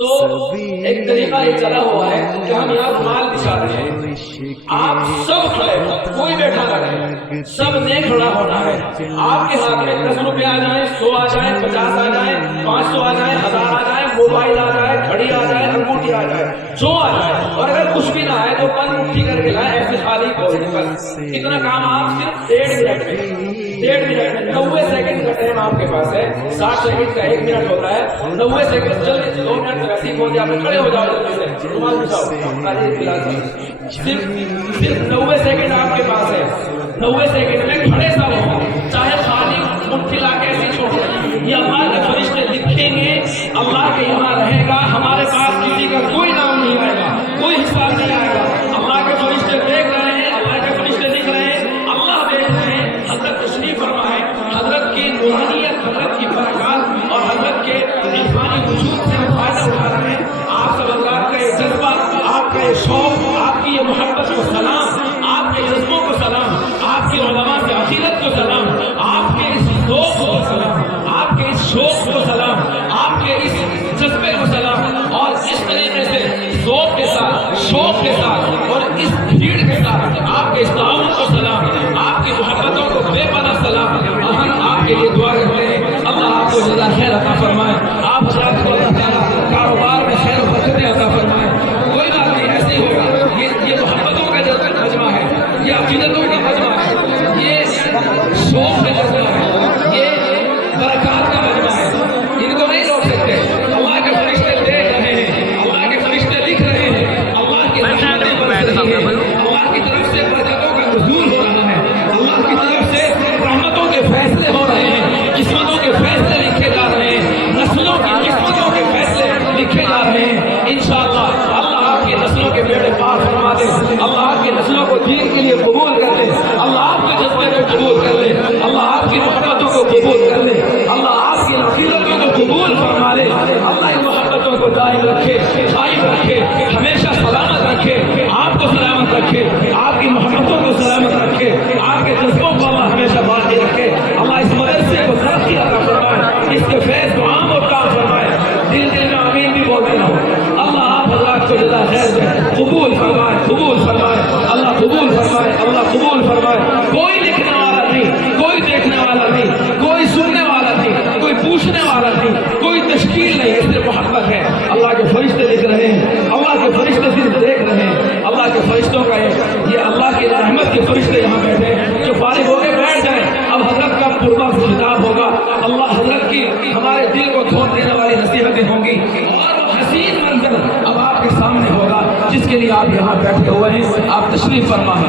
تو ایک طریقہ یہ چلا ہوا ہے کہ ہم یہاں رومال بچھا رہے ہیں، آپ سب کھڑے ہو، کوئی بیٹھا نہ رہے، سب نے کھڑا ہونا ہے۔ آپ کے ہاتھ میں 10 روپے آ جائیں، 100 آ جائیں، 50 آ جائیں، 500 آ جائیں، 1000 آ جائیں، موبائل آ جائے، گھڑی آ جائے، انگوٹھی آ جائے، جو آ جائے، اور اگر کچھ بھی نہ آئے تو کل مٹھی کر کے لائیں، ایسے خالی کوئی نہیں۔ اتنا کام آپ صرف 1.5 منٹ میں 90 سیکنڈ کا ٹائم آپ کے پاس ہے۔ 60 سیکنڈ کا 1 منٹ ہوتا ہے، 90 سیکنڈ جلدی 2 منٹ ویسے ہی پہنچ جاتے، کھڑے ہو جاؤ جلدی سے، رومال بچھاؤ، صرف 90 سیکنڈ آپ کے پاس ہے۔ 90 سیکنڈ میں کھڑے سب ہوں، چاہے خالی مٹھی لا کے ایسے چھوڑیں، یہ اللہ کے فرشتے لکھیں گے، اللہ کے یہاں رہے گا، ہمارے پاس کسی کا کوئی نام نہیں آئے گا، کوئی حساب نہیں آئے گا۔ اللہ کے فرشتے دیکھ رہے ہیں، اللہ کے فرشتے لکھ رہے ہیں، اللہ دیکھ رہے ہیں۔ حضرت تشریف فرمائے، حضرت کی روحانیت، حضرت کی برکات اور حضرت کے عرفانی وجود سے ہم فائدہ اٹھا رہے ہیں۔ آپ سب اللہ کا یہ جذبہ، آپ کا یہ شوق، آپ کی یہ محبت کو سلام، آپ کے جذبوں کو سلام، آپ کے علماء سے عقیدت کو سلام، آپ کے اس ذوق کو سلام، آپ کے اس شوق کو سلام، آپ کے اس جذبے کو سلام، اور اس طریقے سے ذوق کے ساتھ، شوق کے ساتھ اور اس بھیڑ کے ساتھ آپ کے اس تعاون کو سلام، آپ کی محبتوں کو بے پناہ سلام۔ ہم آپ کے لیے دعا کرتے ہیں، اللہ آپ کو جزا خیر عطا فرمائے، آپ حضرات کو اللہ تعالیٰ کاروبار میں خیر و برکتیں عطا فرمائے۔ کوئی بات نہیں، ایسے ہی ہوگا۔ یہ محبتوں کا جذبہ مجمع ہے، یہ عقیدتوں کا مجمع ہے، یہ شوق کا مجمع ہے، یہ برکات کا مجمع ہے، ان کو نہیں روک سکتے۔ اللہ کے فرشتے دیکھ رہے ہیں، اللہ کے فرشتے لکھ رہے ہیں، اللہ کی رحمتیں برس رہی ہیں، اللہ کی طرف سے برکتوں کا نزول ہو رہا ہے، اللہ کی طرف سے رحمتوں کے فیصلے ہو رہے ہیں، قسمتوں کے فیصلے لکھے جا رہے ہیں، نسلوں کی قسمتوں کے فیصلے لکھے جا رہے ہیں۔ انشاءاللہ اللہ آپ کی نسلوں کے بیڑے پار فرما دے، اللہ آپ کی نسلوں کو دین کے لیے قبول کر لے، اللہ آپ کے جذبے کو قبول کر لے، اللہ آپ کی محبتوں کو قبول کر لے، اللہ آپ کی عقیدتوں کو قبول فرما لے، اللہ ان محبتوں کو دائم رکھے، قائم رکھے، ہمیشہ سلامت رکھے، آپ کو سلامت رکھے، آپ کی محبتوں کو سلامت رکھے، آپ کے جذبوں کو اللہ ہمیشہ باقی رکھے۔ اللہ اس مدرسے کو ترقی عطا فرمائے، اس کے فیض کو عام اور کام فرمائے، دل میں آمین بھی بولتے رہو۔ اللہ آپ حضرات کو جزا خیر دے، قبول فرمائے، قبول فرمائے، اللہ قبول فرمائے، اللہ قبول فرمائے۔ کوئی لکھنے والا نہیں، کوئی دیکھنے والا نہیں، کوئی سننے والا نہیں، کوئی پوچھنے والا نہیں، کوئی تشکیل نہیں، اس سے محبت ہے۔ اللہ کے فرشتے لکھ رہے ہیں، اللہ کے فرشتے صرف دیکھ رہے ہیں، اللہ کے فرشتوں کا یہ اللہ کی رحمت کے فرشتے یہاں بیٹھے ہیں، جو فارغ ہو کے بیٹھ جائیں۔ اب حضرت کا قربہ سے خطاب ہوگا، اللہ حضرت کی ہمارے دل کو دھو دینے والی نصیحتیں ہوں گی، اور وہ حسین منظر اب آپ کے سامنے ہوگا جس کے لیے آپ یہاں بیٹھے ہوئے ہیں۔ آپ تشریف فرما ہے۔